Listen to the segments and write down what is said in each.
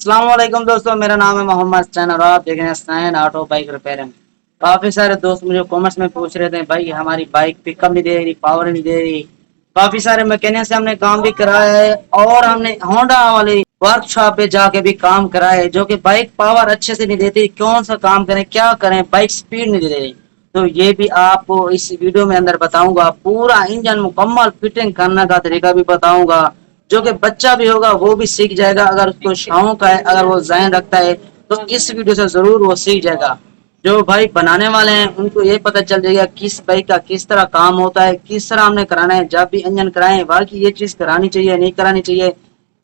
अस्सलाम वालेकुम दोस्तों, मेरा नाम है मोहम्मद सैन और आप देख रहे हैं सैन ऑटो बाइक रिपेयरिंग। काफी सारे दोस्त मुझे कमेंट्स में पूछ रहे थे, भाई हमारी बाइक पिकअप नहीं दे रही, पावर नहीं दे रही। काफी सारे मैकेनिक से हमने काम भी कराया है और हमने होंडा वाली वर्कशॉप पे जाके भी काम कराया है, जो कि बाइक पावर अच्छे से नहीं देती। कौन सा काम करें, क्या करें, बाइक स्पीड नहीं दे रही। तो ये भी आपको इस वीडियो में अंदर बताऊंगा, पूरा इंजन मुकम्मल फिटिंग करने का तरीका भी बताऊंगा, जो कि बच्चा भी होगा वो भी सीख जाएगा। अगर उसको शौक है, अगर वो ज़हन रखता है, तो इस वीडियो से जरूर वो सीख जाएगा। जो भाई बनाने वाले हैं उनको ये पता चल जाएगा किस बाइक का किस तरह काम होता है, किस तरह हमने कराना है। जब भी इंजन कराएं बाकी ये चीज करानी चाहिए नहीं करानी चाहिए,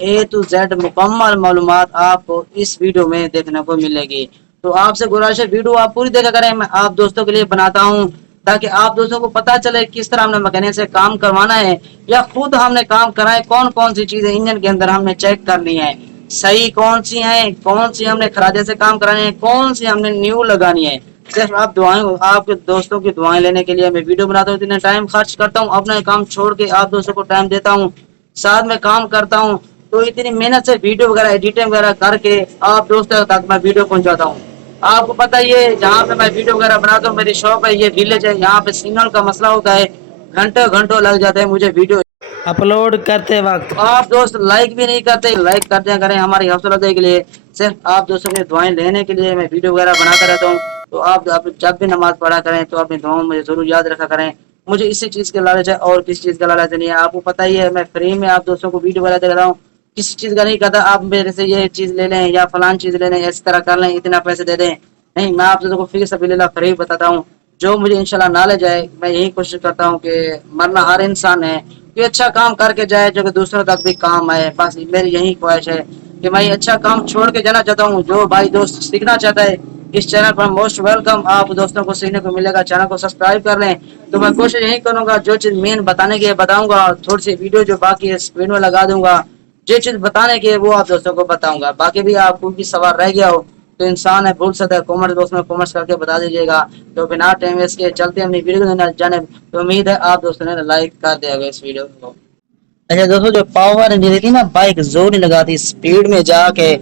ए टू जेड मुकम्मल मालूमात आपको इस वीडियो में देखने को मिलेगी। तो आपसे गुजारिश है, वीडियो आप पूरी देखा करें। मैं आप दोस्तों के लिए बनाता हूँ ताकि आप दोस्तों को पता चले किस तरह हमने मैकेनिक से काम करवाना है या खुद हमने काम कराए। कौन कौन सी चीजें इंजन के अंदर हमने चेक करनी है, सही कौन सी है, कौन सी हमने खराजे से काम करानी है, कौन सी हमने न्यू लगानी है। सिर्फ आप दुआएं, आपके दोस्तों की दुआएं लेने के लिए मैं वीडियो बनाता हूँ, इतना टाइम खर्च करता हूँ, अपना काम छोड़ के आप दोस्तों को टाइम देता हूँ, साथ में काम करता हूँ। तो इतनी मेहनत से वीडियो वगैरह एडिटिंग वगैरह करके आप दोस्तों तक मैं वीडियो पहुंचाता हूँ। आपको पता ही है, जहाँ पे मैं वीडियो वगैरह बनाता हूँ, मेरी शॉप है, ये विलेज है, यहाँ पे सिग्नल का मसला होता है, घंटों घंटों लग जाते हैं मुझे वीडियो अपलोड करते वक्त। आप दोस्त लाइक भी नहीं करते, लाइक कर दिया करें हमारी हौसला अफजाई के लिए। सिर्फ आप दोस्तों की दुआएं लेने के लिए मैं वीडियो वगैरह बनाता रहता हूँ। तो आप जब भी नमाज पढ़ा करें तो अपनी दुआओं में जरूर याद रखा करें। मुझे इसी चीज का लालच है और किसी चीज का लालच नहीं है। आपको पता ही है, मैं फ्री में आप दोस्तों को वीडियो वगैरह दे रहा हूँ, किसी चीज का नहीं कहता आप मेरे से ये चीज ले लें या फलान चीज ले लें, इस तरह कर लें, इतना पैसे दे दें। नहीं, मैं आप दोस्तों को फ्री सबिलिल्लाह फ्री बताता हूँ। जो मुझे इंशाल्लाह नॉलेज है, मैं यही कोशिश करता हूँ कि मरना हर इंसान है कि अच्छा काम करके जाए जो कि दूसरों तक भी काम आए। बस मेरी यही ख्वाहिश है कि मैं अच्छा काम छोड़ के जाना चाहता हूँ। जो भाई दोस्त सीखना चाहता है इस चैनल पर मोस्ट वेलकम, आप दोस्तों को सीखने को मिलेगा। चैनल को सब्सक्राइब कर लें। तो मैं कोशिश यही करूंगा, जो चीज मेन बताने की है बताऊंगा, थोड़ी सी वीडियो जो बाकी है स्क्रीन में लगा दूंगा। जो चीज बताने की है वो आप दोस्तों को बताऊंगा। बाकी भी आपको भी सवाल रह गया हो तो इंसान है, भूल सकता है, कॉमेंट दोस्त में कॉमेंट्स करके बता दीजिएगा। तो बिना टाइम वेस्ट के चलते अपनी वीडियो को जाने। तो उम्मीद है आप दोस्तों ने लाइक कर दिया होगा इस वीडियो को। अच्छा दोस्तों, जो पावर इंजन थी ना, बाइक जोर नहीं लगाती, स्पीड में जाके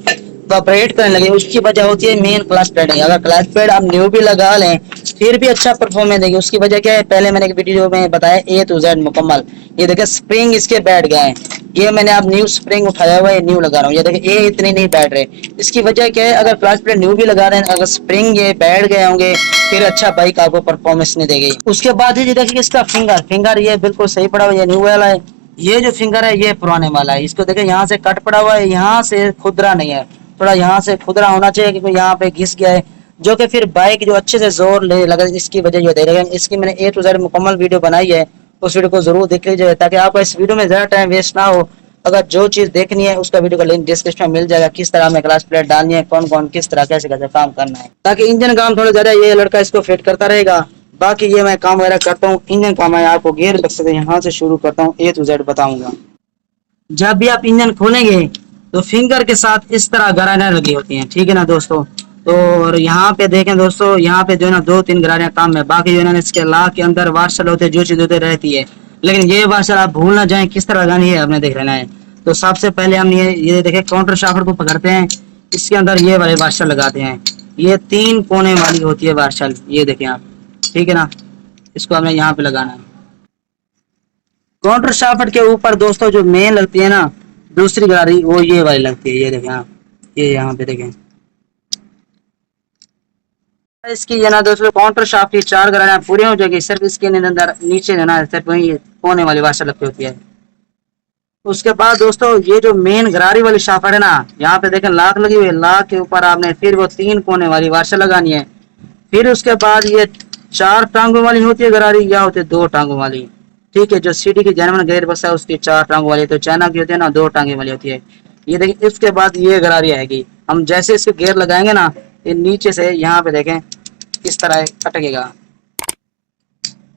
ऑपरेट करने लगे, उसकी वजह होती है मेन क्लच पैड। अगर क्लच पैड आप न्यू भी लगा लें फिर भी अच्छा परफॉर्मेंस देगी। उसकी वजह क्या है, पहले मैंने एक वीडियो में बताया ए टू जेड मुकम्मल। ये देखिए स्प्रिंग इसके बैठ गए हैं, ये मैंने आप न्यू स्प्रिंग उठाया हुआ है, न्यू लगा रहा हूँ। ये देखिए ये इतने नहीं बैठ रहे, इसकी वजह क्या है, अगर क्लच पैड न्यू भी लगा रहे हैं, अगर स्प्रिंग ये बैठ गए होंगे फिर अच्छा बाइक आपको परफॉर्मेंस नहीं देगी। उसके बाद ये देखिए इसका फिंगर फिंगर ये बिल्कुल सही पड़ा हुआ है, ये न्यू वाला है। ये जो फिंगर है ये पुराने वाला है, इसको देखें यहाँ से कट पड़ा हुआ है, यहाँ से खुदरा नहीं है, थोड़ा यहाँ से खुदरा होना चाहिए क्योंकि यहाँ पे घिस गया है, जो कि फिर बाइक जो अच्छे से जोर ले लगा, इसकी वजह ये दे रहे हैं। इसकी मैंने ए टू जेड मुकम्मल वीडियो बनाई है, उस वीडियो को जरूर देख लीजिए ताकि आपको इस वीडियो में ज्यादा टाइम वेस्ट ना हो। अगर जो चीज देखनी है उसका वीडियो का लिंक डिस्क्रिप्शन में मिल जाएगा, किस तरह में क्लास प्लेट डालनी है, कौन कौन किस तरह कैसे कैसे काम करना है, ताकि इंजन काम थोड़ा ज्यादा ये लड़का इसको फिट करता रहेगा। बाकी ये मैं काम वगैरह करता हूँ, इंजन का मैं आपको गियर लग सकते यहाँ से शुरू करता हूँ, ए टू जेड बताऊंगा। जब भी आप इंजन खोलेंगे तो फिंगर के साथ इस तरह गरारियां लगी होती हैं, ठीक है ना दोस्तों। तो और यहाँ पे देखें दोस्तों, यहाँ पे जो है ना दो तीन गरारियां काम है, बाकी जो है ना इसके लाख के अंदर वाशल होते जो चीज होते रहती है। लेकिन ये वाशल आप भूल ना जाए किस तरह लगानी है, आपने देख लेना है। तो सबसे पहले हम ये देखें काउंटर शाफ्ट को पकड़ते हैं, इसके अंदर ये वाले वाशल लगाते हैं। ये तीन कोने वाली होती है वाशल, ये देखें आप, ठीक है ना। इसको हमें यहाँ पे लगाना है। काउंटर शाफ्ट के ऊपर दोस्तों जो मेन लगती है ना दूसरी गाड़ी, वो ये वाली लगती है, ये देखें आप, ये यहाँ पे देखें। इसकी ये ना दोस्तों काउंटर शाफ्ट की चार गाड़ियां पूरी हो जाएगी, सिर्फ इसके अंदर नीचे है ना सिर्फ वही कोने वाली वाशल लगती होती है। उसके बाद दोस्तों ये जो मेन गरारी वाली शाफ्ट है ना, यहाँ पे देखें लाख लगी हुई है, लाख के ऊपर आपने फिर वो तीन कोने वाली वाशल लगानी है। फिर उसके बाद ये चार टांगों वाली होती है गरारी, या होती है दो टांगों वाली, ठीक है। जो सीडी की जेनवन गेयर बस है उसकी चार टांगों वाली, तो चाइना की होती है ना दो टांगे वाली होती है। ये देखिए इसके बाद ये गरारी आएगी, हम जैसे इसके गेयर लगाएंगे ना, ये नीचे से यहाँ पे देखें इस तरह अटकेगा।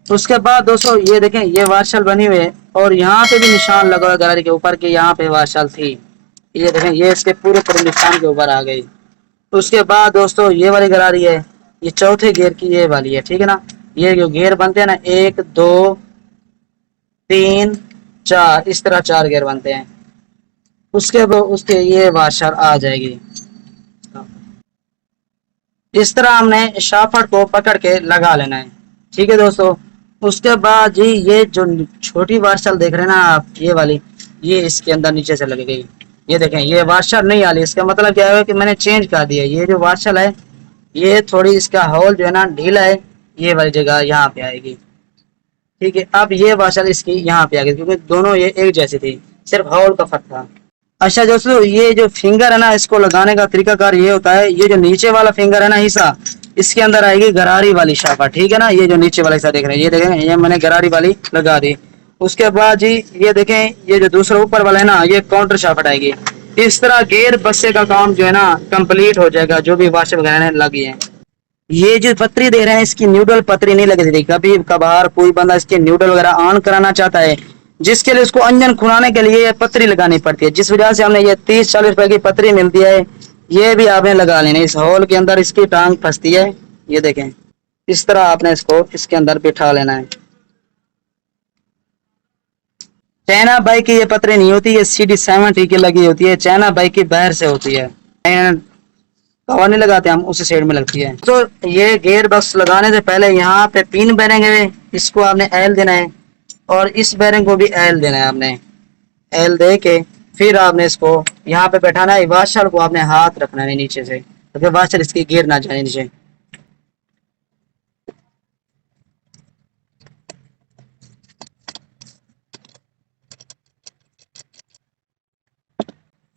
उसके बाद दोस्तों ये देखें ये वाशल बनी हुई है और यहाँ पे भी निशान लगा हुआ है गरारी के ऊपर के, यहाँ पे वाशल थी, ये देखें ये इसके पूरे पूरे निशान के ऊपर आ गई। उसके बाद दोस्तों ये वाली गरारी है, ये चौथे गियर की ये वाली है, ठीक है ना। ये जो गियर बनते हैं ना, एक दो तीन चार, इस तरह चार गियर बनते हैं। उसके ये वाशर आ जाएगी। इस तरह हमने शाफट को पकड़ के लगा लेना है। ठीक है दोस्तों, उसके बाद जी ये जो छोटी वार्शल देख रहे हैं ना आप, ये वाली, ये इसके अंदर नीचे से लग गई। ये देखें, ये वार्शल नहीं आ रही। इसका मतलब क्या है कि मैंने चेंज कर दिया। ये जो वार्शल है ये थोड़ी, इसका होल जो है ना ढीला है, ये वाली जगह यहाँ पे आएगी। ठीक है, अब ये वार्शल इसकी यहाँ पे आ गई, क्योंकि दोनों ये एक जैसी थी, सिर्फ होल का फर्क था। अच्छा दोस्तों, ये जो फिंगर है ना, इसको लगाने का तरीकाकार ये होता है, ये जो नीचे वाला फिंगर है ना हिस्सा, इसके अंदर आएगी गरारी वाली शाखा। ठीक है ना, ये जो नीचे वाला हिस्सा देख रहे हैं, ये देखें, ये मैंने गरारी वाली लगा दी। उसके बाद जी ये देखें, ये जो दूसरा ऊपर वाला है ना, ये काउंटर शाफ्ट आएगी। इस तरह गेयर बस्से का काम जो है ना कंप्लीट हो जाएगा, जो भी वाशर वगैरह लगी है। ये जो पतरी दे रहे हैं, इसकी न्यूडल पतरी नहीं लगी थी। कभी कभार कोई बंदा इसके न्यूडल वगैरह ऑन कराना चाहता है, जिसके लिए उसको इंजन खुलाने के लिए ये पतरी लगानी पड़ती है, जिस वजह से हमने ये 30-40 रुपए की पतरी मिलती है, ये भी आपने लगा लेनी। इस होल के अंदर इसकी टांग फंसती है, ये देखें, इस तरह आपने इसको इसके अंदर बिठा लेना है। चाइना बाइक की ये पतरी नहीं होती, ये CD70 की लगी होती है। चाइना बाइक की बाहर से होती है, हवा नहीं लगाते हम, उसी साइड में लगती है। तो ये गेयर बक्स लगाने से पहले यहाँ पे पिन बेरिंग है, इसको आपने एल देना है, और इस बेरिंग को भी एल देना है आपने। एल दे के फिर आपने इसको यहाँ पे बैठाना है। वाशर को आपने हाथ रखना है नीचे से, तो वाशर इसकी गिर ना जाए नीचे।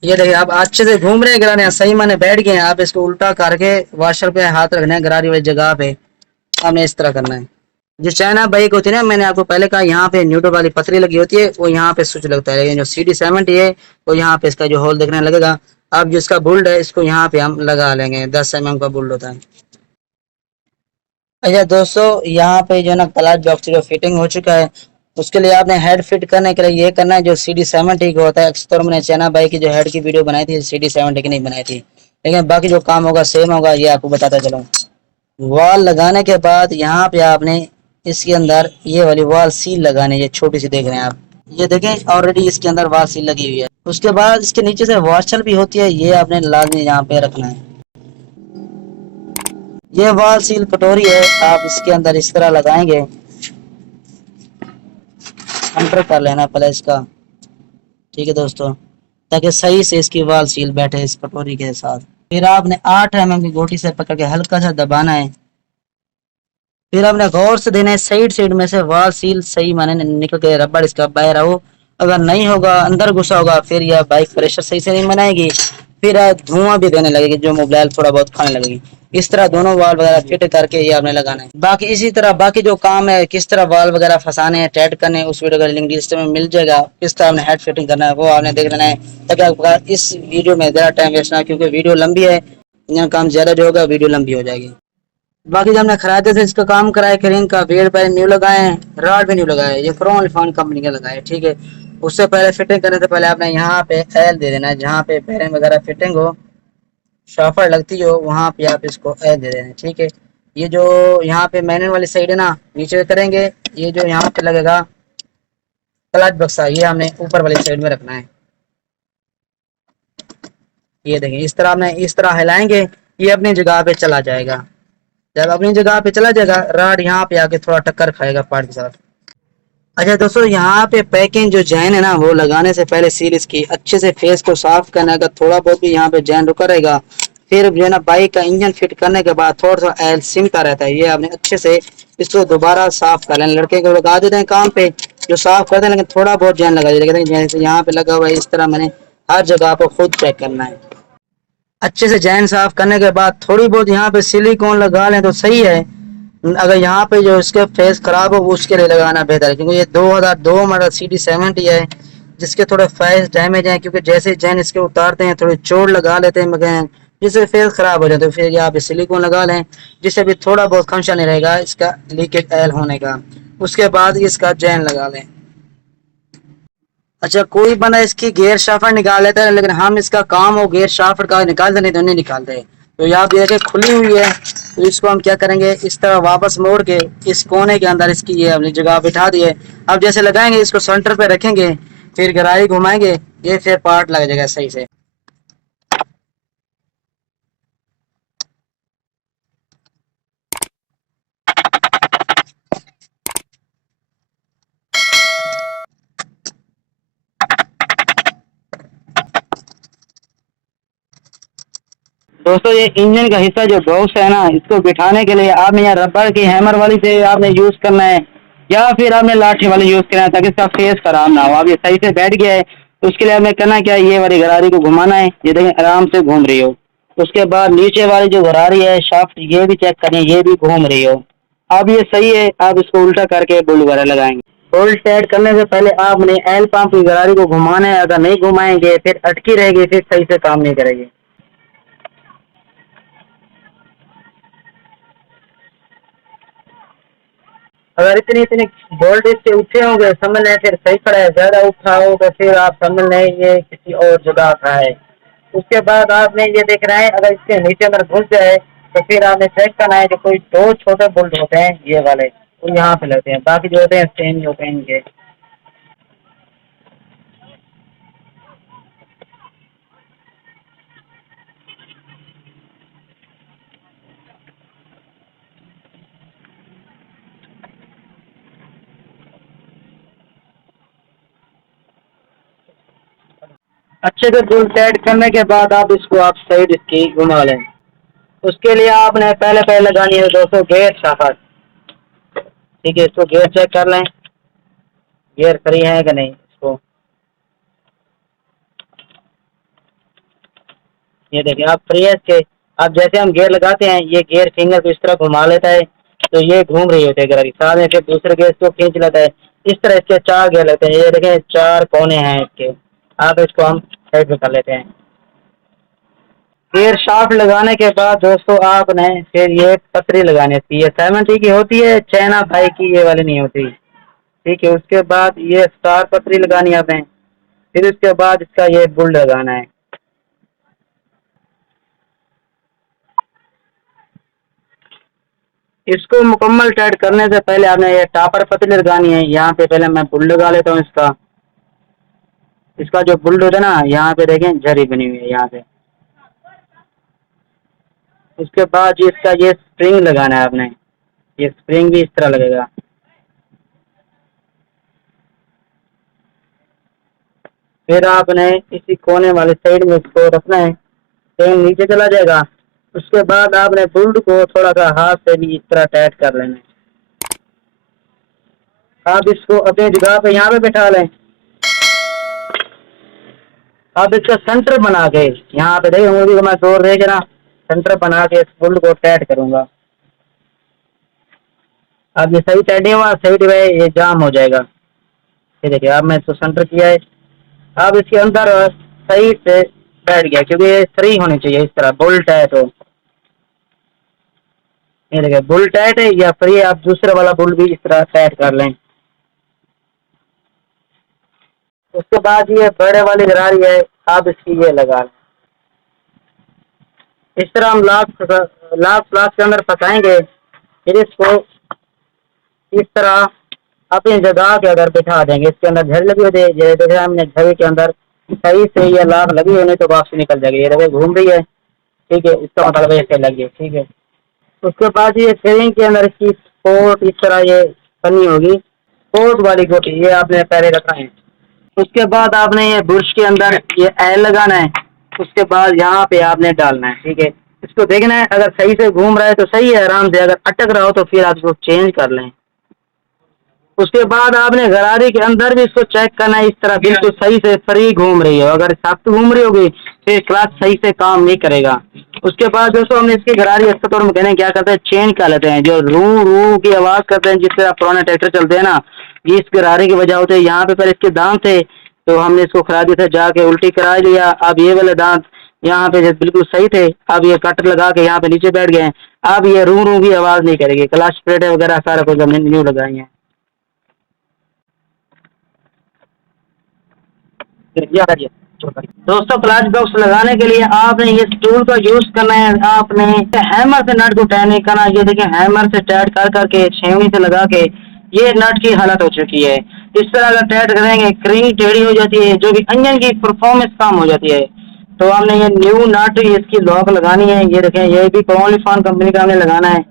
ये देखिए, आप अच्छे से घूम रहे हैं गिराने, सही माने बैठ गए हैं। आप इसको उल्टा करके वाशर पे हाथ रखना है, गरारी वाली जगह पे आपने इस तरह करना है। जो चाइना बाइक होती है ना, मैंने आपको पहले कहा, यहाँ पे न्यूट्रल वाली पतरी लगी होती है, वो यहाँ पे स्विच लगता है। लेकिन जो CD70 है, वो यहाँ पे इसका जो होल देखने लगेगा। अब जो इसका बुल्ड है, इसको यहाँ पे हम लगा लेंगे। 10 mm का बुल्ड होता है। अच्छा दोस्तों, यहाँ पे जो है ना क्लच बॉक्स जो फिटिंग हो चुका है, उसके लिए आपने हेड फिट करने के लिए ये करना है, जो CD70 का होता है। अक्सर मैंने चाइना बाइक की जो हेड की वीडियो बनाई थी, CD70 की नहीं बनाई थी, लेकिन बाकी जो काम होगा सेम होगा, ये आपको बताता चलूँ। वॉल लगाने के बाद यहाँ पे आपने इसके अंदर ये वाली वॉल सील लगाने, ये छोटी सी देख रहे हैं आप, ये देखें ऑलरेडी इसके अंदर वॉल सील लगी हुई है। उसके बाद इसके नीचे से वॉशल भी होती है, ये आपने लाजमी यहाँ पे रखना है। ये वॉल सील कटोरी है, आप इसके अंदर इस तरह लगाएंगे, अंटर कर लेना पहले इसका। ठीक है दोस्तों, ताकि सही से इसकी वॉल सील बैठे इस कटोरी के साथ। फिर आपने 8 mm की गोटी से पकड़ के हल्का सा दबाना है। फिर आपने गौर से देना है, साइड साइड में से वॉल सील सही माने निकल के रबड़ इसका बाहर हो। अगर नहीं होगा, अंदर घुसा होगा, फिर यह बाइक प्रेशर सही से नहीं बनाएगी, फिर धुआं भी देने लगेगी, जो मोबाइल थोड़ा बहुत खाने लगेगी। इस तरह दोनों वाल वगैरह फिट करके ये आपने लगाना है। बाकी इसी तरह बाकी जो काम है, किस तरह वाल वगैरह फंसाने हैं, टाइट करने हैं, उस वीडियो का लिंक डिस्क्रिप्शन में मिल जाएगा। किस तरह आपने हेड फिटिंग करना है वो आपने देख लेना है, ताकि आपका इस वीडियो में ज़्यादा टाइम वेस्ट ना, क्योंकि वीडियो लंबी है, यहाँ काम ज़्यादा जो होगा वीडियो लंबी हो जाएगी। बाकी जब हमने खरीदे थे, इसका काम कराया, करिंग का वेल पहले न्यू लगाए, रॉड भी न्यू लगाए, ये क्रोन अल्फान कंपनी के लगाए। ठीक है, उससे पहले फिटिंग करने से पहले आपने यहाँ पे एल दे देना है, जहाँ पे बेरिंग वगैरह फिटिंग हो, शॉफर लगती हो, वहाँ पे आप इसको एल दे देना है। ठीक है, ये जो यहाँ पे मैनुअल वाली साइड है ना, नीचे करेंगे, ये जो यहाँ पे लगेगा क्लच बक्सा, ये हमने ऊपर वाली साइड में रखना है। ये देखें, इस तरह हमने इस तरह हिलाएंगे, ये अपनी जगह पे चला जाएगा। जब अपनी जगह पे चला जाएगा, रॉड यहाँ पे आके थोड़ा टक्कर खाएगा पार्ट के साथ। अच्छा दोस्तों, यहाँ पे पैकिंग जो जैन है ना, वो लगाने से पहले सील इसकी अच्छे से फेस को साफ करना है। थोड़ा बहुत भी यहाँ पे जैन रुका रहेगा, फिर जो है ना बाइक का इंजन फिट करने के बाद थोड़ा सा एल सिमटा रहता है, ये आपने अच्छे से इसको दोबारा साफ कर लेना। लड़के को लगा देते हैं काम पे, जो साफ करते हैं, लेकिन थोड़ा बहुत जैन लगा देते, जैसे यहाँ पे लगा हुआ है, इस तरह मैंने हर जगह पर खुद चेक करना है। अच्छे से जैन साफ करने के बाद थोड़ी बहुत यहाँ पे सिलिकॉन लगा लें तो सही है। अगर यहाँ पे जो इसके फेस खराब हो, वो उसके लिए लगाना बेहतर है, क्योंकि ये 2002 मॉडल CD70 है, जिसके थोड़े फेस डैमेज हैं, क्योंकि जैसे जैन इसके उतारते हैं थोड़ी चोट लगा लेते हैं मगर, जिससे फेस खराब हो जाता है। फिर यहाँ पे सिलिकॉन लगा लें, जिससे भी थोड़ा बहुत खमशा नहीं रहेगा इसका लीकेज एल होने का। उसके बाद इसका जैन लगा लें। अच्छा, कोई बंदा इसकी गियर शाफ्ट निकाल लेता है, लेकिन हम इसका काम हो गियर शाफ्ट का निकालते नहीं, तो नहीं निकालते। तो यहाँ पे देखे खुली हुई है, तो इसको हम क्या करेंगे, इस तरह वापस मोड़ के इस कोने के अंदर इसकी ये अपनी जगह बिठा दिए। अब जैसे लगाएंगे, इसको सेंटर पे रखेंगे, फिर गराई घुमाएंगे, ये फिर पार्ट लग जाएगा सही से। दोस्तों ये इंजन का हिस्सा जो बॉक्स है ना, इसको बिठाने के लिए आपने यहाँ रबड़ की हैमर वाली से आपने यूज करना है, या फिर आपने लाठी वाली यूज करना है, ताकि इसका फेस खराब ना हो। अब ये सही से बैठ गया है, तो उसके लिए आपने करना क्या है, ये वाली गरारी को घुमाना है, ये देखें आराम से घूम रही हो। उसके बाद नीचे वाली जो गरारी है शाफ्ट, ये भी चेक करें, ये भी घूम रही हो। अब ये सही है, आप इसको उल्टा करके बोल्ट वगैरह लगाएंगे। बोल्ट टाइट करने से पहले आपने एल पंप की गरारी को घुमाना है, अगर नहीं घुमाएंगे फिर अटकी रहेगी, फिर सही से काम नहीं करेगी। अगर इतनी इतनी बोल्ट इसके उठे होंगे, समझ लें फिर सही खड़ा है, ज़्यादा उठा हो तो फिर आप समझ लें ये किसी और जगह का है। उसके बाद आपने ये देखना है, अगर इसके नीचे अगर घुस जाए तो फिर आपने चेक करना है, जो कोई दो छोटे बोल्ट होते हैं ये वाले, वो यहाँ पे लगते हैं, बाकी जो होते हैं सेम ही होते हैं इनके। अच्छे से बोल्ट टाइट करने के बाद आप इसको आप साइड इसकी घुमा लें। उसके लिए आपने पहले पहले लगानी है दोस्तों गेयर शाफट। ठीक है, इसको गेयर चेक कर लें, गियर फ्री है कि नहीं। इसको ये देखिए आप फ्री है इसके। अब जैसे हम गियर लगाते हैं, ये गियर फिंगर को इस तरह घुमा लेता है, तो ये घूम रही होती है गरारी, साथ में फिर दूसरे गियर इसको खींच लेता है। इस तरह इसके चार गियर लगते हैं, ये देखें चार कोने हैं इसके। आप इसको हम साइड में कर लेते हैं। गियर शाफ्ट लगाने के बाद दोस्तों आपने फिर ये पतरी लगानी होती है, 70 की होती है, चाइना भाई की ये वाली नहीं होती। ठीक है, उसके बाद ये स्टार पतरी लगानी है आपने। फिर उसके बाद इसका ये बुल लगाना है। इसको मुकम्मल टाइट करने से पहले आपने ये टापर पतली लगानी है। यहाँ पे पहले मैं बुल लगा लेता हूँ इसका। इसका जो बुल होता है ना, यहाँ पे देखें झरी बनी हुई है यहाँ पे। उसके बाद इसका ये स्प्रिंग लगाना है आपने, ये स्प्रिंग भी इस तरह लगेगा। फिर आपने इसी कोने वाले साइड में इसको रखना है, ट्रेन नीचे चला जाएगा। उसके बाद आपने बुल्ड को थोड़ा सा हाथ से भी इस तरह टाइट कर लेना है। आप इसको अपनी जगह पे यहाँ पे बैठा लें। आप इसका सेंटर बना के यहाँ पे देखिए, उंगली को मैं जोर दे के ना सेंटर बना के इस बुल्ड को टाइट करूंगा। अब ये सही टाइट नहीं हुआ, सही है ये जाम हो जाएगा। ये देखिए अब मैं इसको सेंटर किया है। अब इसके अंदर सही से बैठ गया, क्योंकि ये फ्री होनी चाहिए, इस तरह बुल टाइट हो। ये देखिए बुल टाइट है या फ्री, आप दूसरे वाला बुल भी इस तरह टाइट कर लें। उसके बाद ये बड़े वाली गरारी है, आप इसकी ये लगा लें। इस तरह हम लास्ट क्लास के अंदर फंसाएंगे। फिर इसको इस तरह अपनी जगह के अगर बिठा देंगे, इसके अंदर झड़ी लगी होती है, जैसे हमने झड़ी के अंदर सही से ये लाभ लगी होने तो वापसी निकल जाएगी। ये देखिए घूम रही है, ठीक है, इसका मतलब ऐसे लगी है। ठीक है, उसके बाद ये ट्रेनिंग के अंदर इसकी स्पोर्ट इस तरह ये बनी होगी, स्पोर्ट वाली गोटी ये आपने पहले रखना है। उसके बाद आपने ये बुर्श के अंदर ये एल लगाना है। उसके बाद यहाँ पे आपने डालना है। ठीक है, इसको देखना है, अगर सही से घूम रहा है तो सही है आराम से, अगर अटक रहा हो तो फिर आप इसको चेंज कर लें। उसके बाद आपने गरारी के अंदर भी इसको चेक करना है, इस तरह बिल्कुल सही से फ्री घूम रही हो। अगर सख्त घूम रही होगी फिर क्लच सही से काम नहीं करेगा। उसके बाद दोस्तों हमने इसकी गरारी अस्पताल में कहने क्या करते हैं, चेंज कर लेते हैं। जो रू रू की आवाज़ करते हैं, जिस तरह पुराने ट्रैक्टर चलते हैं ना, ये इस गरारी की वजह होते हैं। यहाँ पे पहले इसके दांत थे, तो हमने इसको खराबी से जाके उल्टी करा लिया। अब ये वाले दांत यहाँ पे बिल्कुल सही थे, अब ये कटर लगा के यहाँ पे नीचे बैठ गए हैं। अब ये रू रू की आवाज़ नहीं करेगी। क्लच प्लेट वगैरह सारा कुछ हमने न्यू लगाई है। दोस्तों क्लच बॉक्स लगाने के लिए आपने ये टूल का यूज करना है। आपने हैमर से नट को टाइट नहीं करना। ये देखिए हैमर से टाइट कर करके छेवनी से लगा के ये नट की हालत हो चुकी है। इस तरह अगर टाइट करेंगे क्रिंग टेढ़ी हो जाती है, जो भी इंजन की परफॉर्मेंस कम हो जाती है। तो हमने ये न्यू नट इसकी लॉक लगानी है। ये देखें, ये भी पॉलीफॉन कंपनी का हमने लगाना है।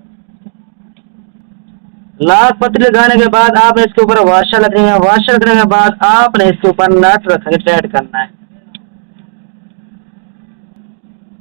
लाख पत्ती लगाने के बाद आपने इसके ऊपर वाशर लगनी है। वाशर लगने के बाद आपने इसके ऊपर नट रख के टाइट करना है।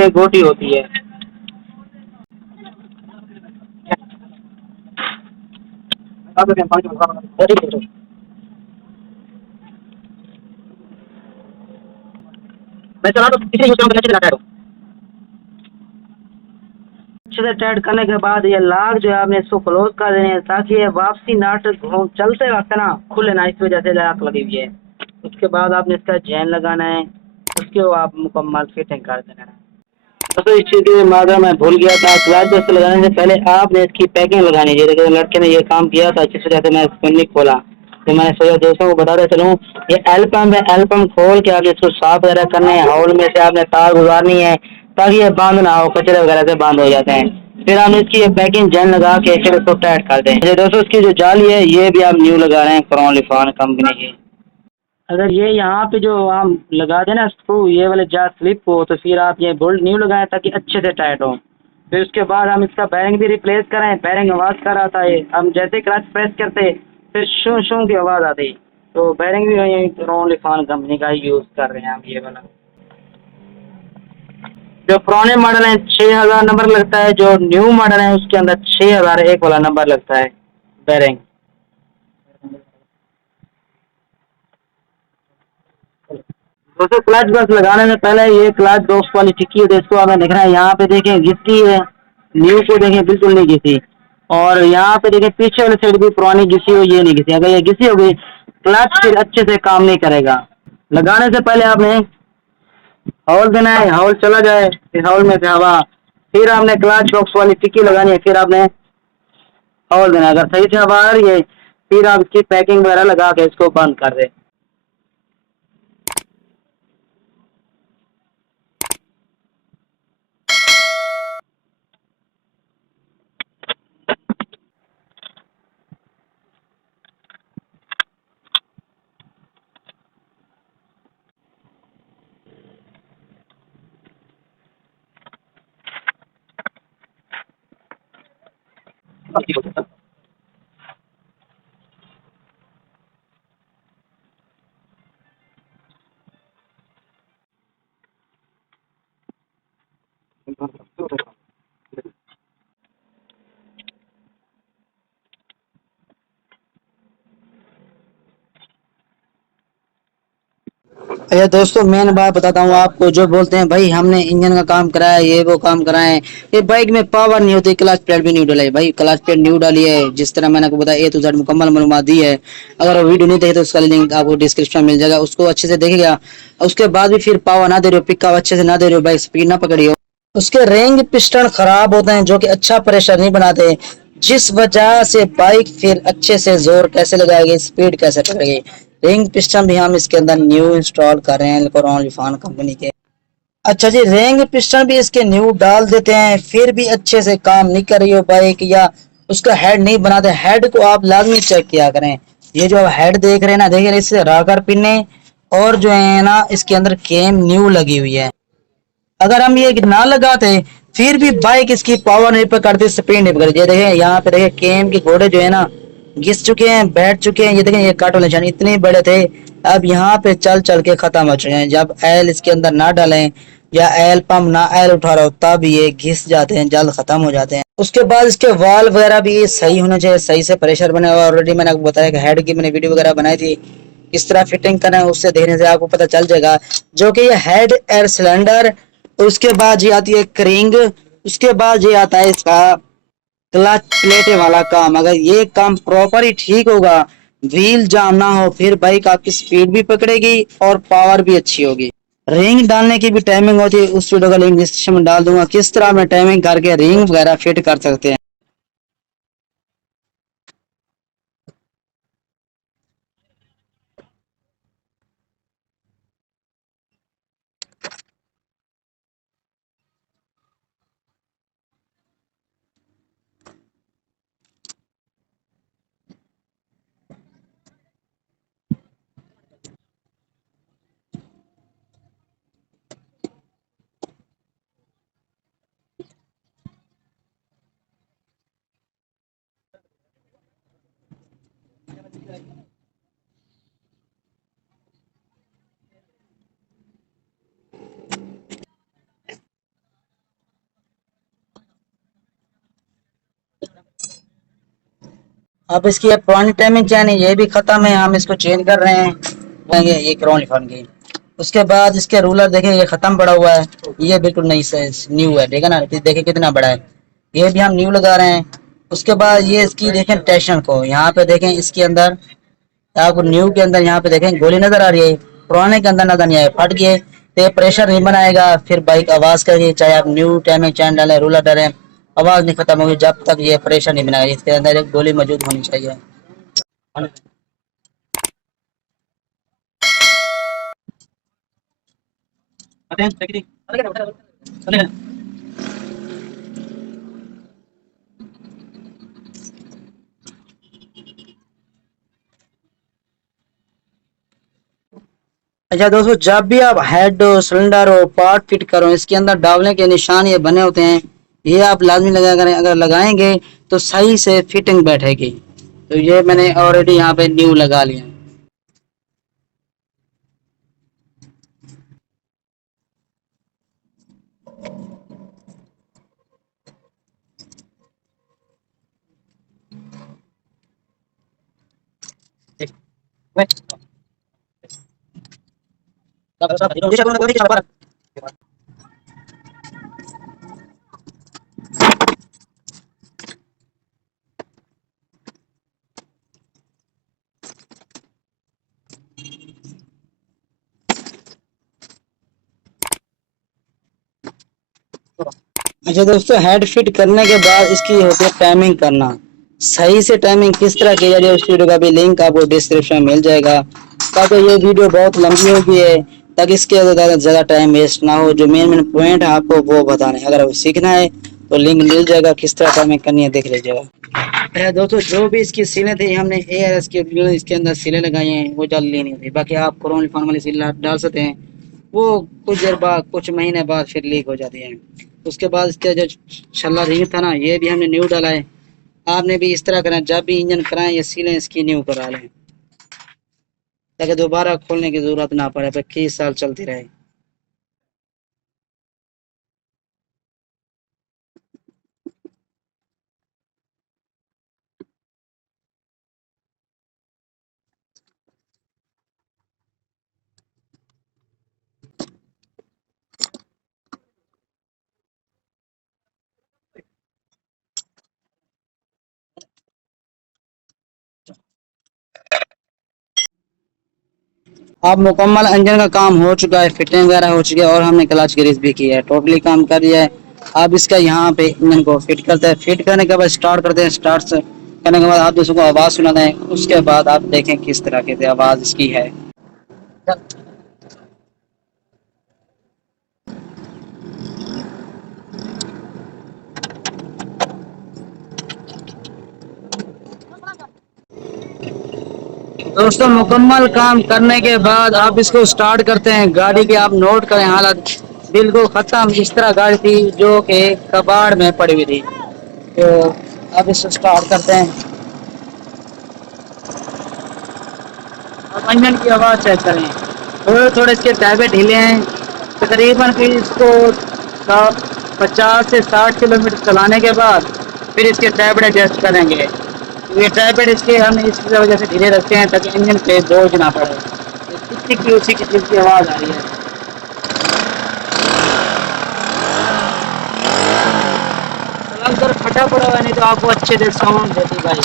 ये गोटी होती है। मैं चला तो किसी यूज करने चला है। अच्छे से टाइट करने के बाद ये लाग जो है आपने इसको क्लोज कर देने हैं ताकि ये वापसी नट घूम चलते वक्त ना खुले ना, इस वजह से लाक लगी हुई है। उसके बाद आपने इसका चैन लगाना है, उसके बाद आप मुकम्मल फिटिंग कर देना है। तो इस चीज़ के मामले मैं भूल गया था, क्लच बॉक्स लगाने से पहले आपने इसकी पैकिंग लगानी है। जैसे लड़के ने ये काम किया था अच्छी वजह से मैं इसको नहीं खोला, तो मैंने सोचा दोस्तों को बताते चलूँ। ये एल पम्प है, एल पम्प खोल के आपने इसको साफ वगैरह करना है, हाउल में से आपने तार गुजारनी है ताकि ये बंद ना हो, कचरे वगैरह से बंद हो जाते हैं। फिर हमने इसकी ये पैकिंग जैन लगा के फिर इसको टाइट कर दें। ये दोस्तों इसकी जो जाली है ये भी आप न्यू लगा रहे हैं, क्रॉन लिफान कंपनी की। अगर ये यहाँ पे जो हम लगा दें ना स्क्रू, ये वाले जा स्लिप हो, तो फिर आप ये बोल्ट न्यू लगाएं ताकि अच्छे से टाइट हो। फिर उसके बाद हम इसका बैरिंग भी रिप्लेस करें। बैरिंग आवाज़ कर रहा था, ये हम जैसे क्लच प्रेस करते फिर शू शू की आवाज़ आती। तो बैरिंग भी यही क्रॉन लिफान कंपनी का यूज़ कर रहे हैं हम ये वाला। जो पुराने मॉडल हैं 6000 नंबर लगता है, जो न्यू मॉडल है उसके अंदर 6001 वाला नंबर लगता है बैरिंग। दोस्तों क्लच बस लगाने से पहले ये क्लच बॉक्स वाली टिक्की है, इसको हमें देखना है। यहाँ पे देखें घिसी है, न्यू को देखें बिल्कुल नहीं घिसी। और यहाँ पे देखें पीछे वाली साइड भी पुरानी घिसी हो, ये नहीं घिसी। अगर ये घिसी हो गई क्लच फिर अच्छे से काम नहीं करेगा। लगाने से पहले आपने हॉल देना है, हॉल चला जाए फिर हॉल में से हवा, फिर आपने क्लच बॉक्स वाली टिक्की लगानी है, फिर आपने हॉल देना है। अगर सही से हवा आ रही है फिर आप इसकी पैकिंग वगैरह लगा के इसको बंद कर दें। ये दोस्तों मेन बात बताता हूँ आपको, जो बोलते हैं भाई हमने इंजन का काम कराया, ये वो काम कराए, ये बाइक में पावर नहीं होती, क्लच प्लेट भी न्यू डाली भाई, क्लच प्लेट न्यू डाली है। जिस तरह मैंने आपको बताया ए टू जेड मुकम्मल मालूमात दी है। अगर वो वीडियो नहीं देखे तो उसका लिंक आपको डिस्क्रिप्शन में मिल जाएगा, उसको अच्छे से देखिएगा। उसके बाद भी फिर पावर ना दे रहे हो, पिकअप अच्छे से ना दे रहे हो, बाइक स्पीड ना पकड़ी हो, उसके रिंग पिस्टन खराब होते हैं जो कि अच्छा प्रेशर नहीं बनाते, जिस वजह से बाइक फिर अच्छे से जोर कैसे लगाएगी, स्पीड कैसे पकड़ेगी। रिंग पिस्टन भी हम इसके अंदर न्यू इंस्टॉल कर रहे हैं कोरोन लिफान कंपनी के। अच्छा जी, रिंग पिस्टन भी इसके न्यू डाल देते हैं, फिर भी अच्छे से काम नहीं कर रही हो बाइक, या उसका हेड नहीं बनाते। हेड को आप लाजमी चेक किया करें। ये जो हेड देख रहे हैं ना, देखिए इससे राकर पिने और जो है ना इसके अंदर केम न्यू लगी हुई है। अगर हम ये ना लगाते फिर भी बाइक इसकी पावर नहीं पकड़ती, स्पीड नहीं पकड़ती। ये देखें यहाँ पे देखें केम के घोड़े जो है ना घिस चुके हैं, बैठ चुके हैं। ये देखें ये कट वाले निशान इतने बड़े थे, अब यहाँ पे चल चल के खत्म हो चुके हैं। जब एल इसके अंदर ना डालें या एल पंप ना एल उठा रहा हो तब ये घिस जाते हैं, जल्द खत्म हो जाते हैं। उसके बाद इसके वाल वगैरह भी सही होने चाहिए, सही से प्रेशर बने। ऑलरेडी मैंने आपको बताया कि हेड की मैंने वीडियो वगैरह बनाई थी, किस तरह फिटिंग करना है, उससे देखने से आपको पता चल जाएगा। जो कि ये हेड एयर सिलेंडर, उसके बाद ये आती है क्रिंग, उसके बाद ये आता है इसका क्लच प्लेट वाला काम। अगर ये काम प्रॉपर ही ठीक होगा, व्हील जाम ना हो, फिर बाइक आपकी स्पीड भी पकड़ेगी और पावर भी अच्छी होगी। रिंग डालने की भी टाइमिंग होती है, उस वीडियो का लिंक डिस्क्रिप्शन में डाल दूंगा, किस तरह में टाइमिंग करके रिंग वगैरह फिट कर सकते हैं। अब इसकी ये पुरानी टाइमिंग चैन है, ये भी खत्म है, हम इसको चेंज कर रहे हैं। ये क्रॉन फन की उसके बाद इसके रूलर देखें, ये खत्म पड़ा हुआ है, ये बिल्कुल नई से न्यू है, ठीक है ना, देखें कितना बड़ा है, ये भी हम न्यू लगा रहे हैं। उसके बाद ये इसकी देखें टेंशन को, यहाँ पे देखें इसके अंदर आपको न्यू के अंदर यहाँ पे देखें गोली नजर आ रही है, पुराने के अंदर नजर नहीं आए, फट गए तो ये प्रेशर नहीं बनाएगा, फिर बाइक आवाज करेगी, चाहे आप न्यू टाइमिंग चैन डालें, रूलर डालें, आवाज नहीं खत्म होगी जब तक ये प्रेशर नहीं बनाएगा, इसके अंदर एक गोली मौजूद होनी चाहिए। अच्छा दोस्तों, जब भी आप हेड हो, सिलेंडर हो, पार्ट फिट करो, इसके अंदर डालने के निशान ये बने होते हैं, ये आप लाजमी लगा करें, अगर लगाएंगे तो सही से फिटिंग बैठेगी। तो ये मैंने ऑलरेडी यहाँ पे न्यू लगा लिया। अच्छा दोस्तों, हेड फिट करने के बाद इसकी होती है टाइमिंग करना, सही से टाइमिंग किस तरह की जाए, उस वीडियो का भी लिंक आपको डिस्क्रिप्शन में मिल जाएगा, ताकि ये वीडियो बहुत लंबी होगी है, ताकि इसके ज़्यादा टाइम वेस्ट ना हो, जो मेन मेन पॉइंट है आपको वो बताने, अगर वो सीखना है तो लिंक मिल जाएगा, किस तरह टाइमिंग करनी है देख लीजिएगा। दोस्तों, जो भी इसकी सीलें थी हमने ARS के इसके अंदर सीलें लगाई हैं, वो जल्दी नहीं थी, बाकी आप क्रोन फॉर्म वाली सील डाल सकते हैं, वो कुछ देर बाद, कुछ महीने बाद फिर लीक हो जाती है। उसके बाद इसका जो छल्ला रिंग था ना, ये भी हमने न्यू डाला है। आपने भी इस तरह करना, जब भी इंजन कराएं ये सीलें इसकी न्यू करा लें, ताकि दोबारा खोलने की जरूरत ना पड़े, 25 साल चलती रहे। अब मुकम्मल इंजन का काम हो चुका है, फिटिंग वगैरह हो चुकी है, और हमने क्लच ग्रीस भी की है, टोटली काम कर दिया है। अब इसका यहाँ पे इंजन को फिट करते हैं, फिट करने के बाद स्टार्ट करते हैं, स्टार्ट करने के बाद आप दोस्तों को आवाज़ सुनाते हैं, उसके बाद आप देखें किस तरह की आवाज़ इसकी है। दोस्तों, मुकम्मल काम करने के बाद आप इसको स्टार्ट करते हैं, गाड़ी के आप नोट करें हालत बिल्कुल खत्म, इस तरह गाड़ी थी जो कि कबाड़ में पड़ी हुई थी। तो अब इसको स्टार्ट करते हैं, अब इंजन की आवाज़ चेक करें, थोड़े थोड़े इसके टायबेट हिले हैं, तकरीबन फिर इसको 50 से 60 किलोमीटर चलाने के बाद फिर इसके टायबेट एडजस्ट करेंगे। ये टायबेट इसके हम इस वजह से ढीले रखते हैं ताकि इंजन पे बोझ ना पड़े। किसी की उसी की चीज़ की आवाज़ आ रही है, अगर फटा पड़ा हुआ नहीं तो आपको अच्छे से साउंड देती भाई।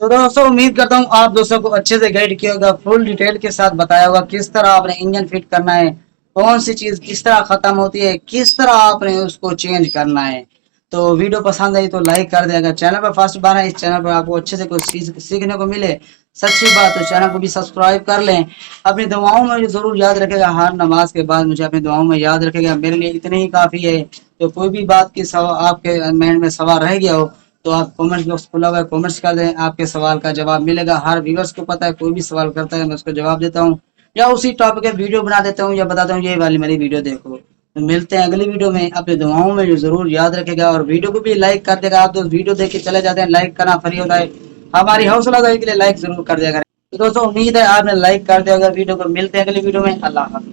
तो दोस्तों, उम्मीद करता हूँ आप दोस्तों को अच्छे से गाइड किया होगा, फुल डिटेल के साथ बताया होगा किस तरह आपने इंजन फिट करना है, कौन सी चीज किस तरह खत्म होती है, किस तरह आपने उसको चेंज करना है। तो वीडियो पसंद आई तो लाइक कर दें, अगर चैनल पर फर्स्ट बार है, इस चैनल पर आपको अच्छे से कुछ सीखने को मिले, सच्ची बात, तो चैनल को भी सब्सक्राइब कर लें। अपनी दुआओं में जरूर याद रखेगा, हर नमाज के बाद मुझे अपनी दुआओं में याद रखेगा, मेरे लिए इतने ही काफ़ी है। तो कोई भी बात की आपके माइंड में सवाल रह गया हो तो आप कमेंट बॉक्स खुला हुआ है, कमेंट्स कर दें, आपके सवाल का जवाब मिलेगा। हर व्यूअर्स को पता है, कोई भी सवाल करता है मैं उसको जवाब देता हूँ, या उसी टॉपिक पे वीडियो बना देता हूँ, या बताता हूँ ये वाली मेरी वीडियो देखो। तो मिलते हैं अगली वीडियो में, अपने दुआओं में जो जरूर याद रखेगा, और वीडियो को भी लाइक कर देगा। आप दोस्त वीडियो देख के चले जाते हैं, लाइक करना फ्री होता है, हमारी हौसला अफजाई के लिए लाइक जरूर कर दिया करें। तो दोस्तों, उम्मीद है आपने लाइक कर दिया होगा वीडियो को। मिलते हैं अगली वीडियो में, अल्लाह हाफिज़।